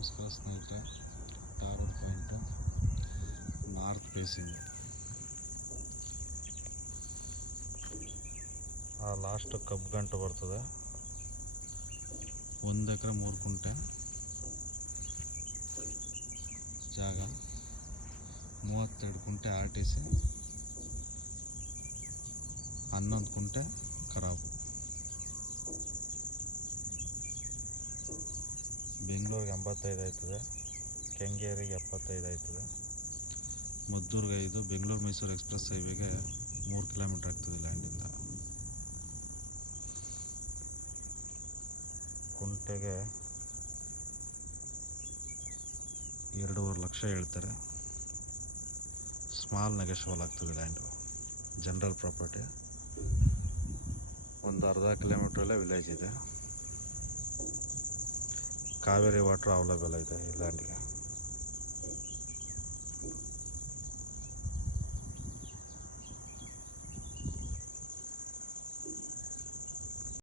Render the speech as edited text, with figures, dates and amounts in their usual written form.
ನಮಸ್ಕಾರ ಸ್ನೇಹಿತರೆ, tar road point north facing. Last ಕಬ್ಬು ಗಂಟು ಬರ್ತದೆ. 1 ಎಕರೆ 3 ಕುಂಟೆ ಜಾಗ, 32 ಕುಂಟೆ RTC, 11 ಕುಂಟೆ ಖರಾಬು. ಬೆಂಗಳೂರಿಗೆ 85 ಆಯ್ತದೆ, ಕೆಂಗೇರಿಗೆ 75 ಆಯ್ತದೆ, ಮದ್ದೂರಿಗೆ 5, ಬೆಂಗಳೂರು ಮೈಸೂರು ಎಕ್ಸ್ಪ್ರೆಸ್ ಹೈವೇಗೆ 3 ಕಿಲೋಮೀಟ್ರ್ ಆಗ್ತದೆ ಲ್ಯಾಂಡಿಂದ. ಕುಂಟೆಗೆ 2.5 ಲಕ್ಷ ಹೇಳ್ತಾರೆ. ಸ್ಮಾಲ್ ನೆಗೋಷಿಯಬಲ್ ಆಗ್ತದೆ ಲ್ಯಾಂಡು. General property. ಒಂದು ಅರ್ಧ ಕಿಲೋಮೀಟ್ರಲ್ಲೇ ವಿಲೇಜ್ ಇದೆ. ಕಾವೇರಿ ವಾಟ್ರ್ ಅವೈಲೇಬಲ್ ಇದೆ ಈ ಲ್ಯಾಂಡಿಗೆ.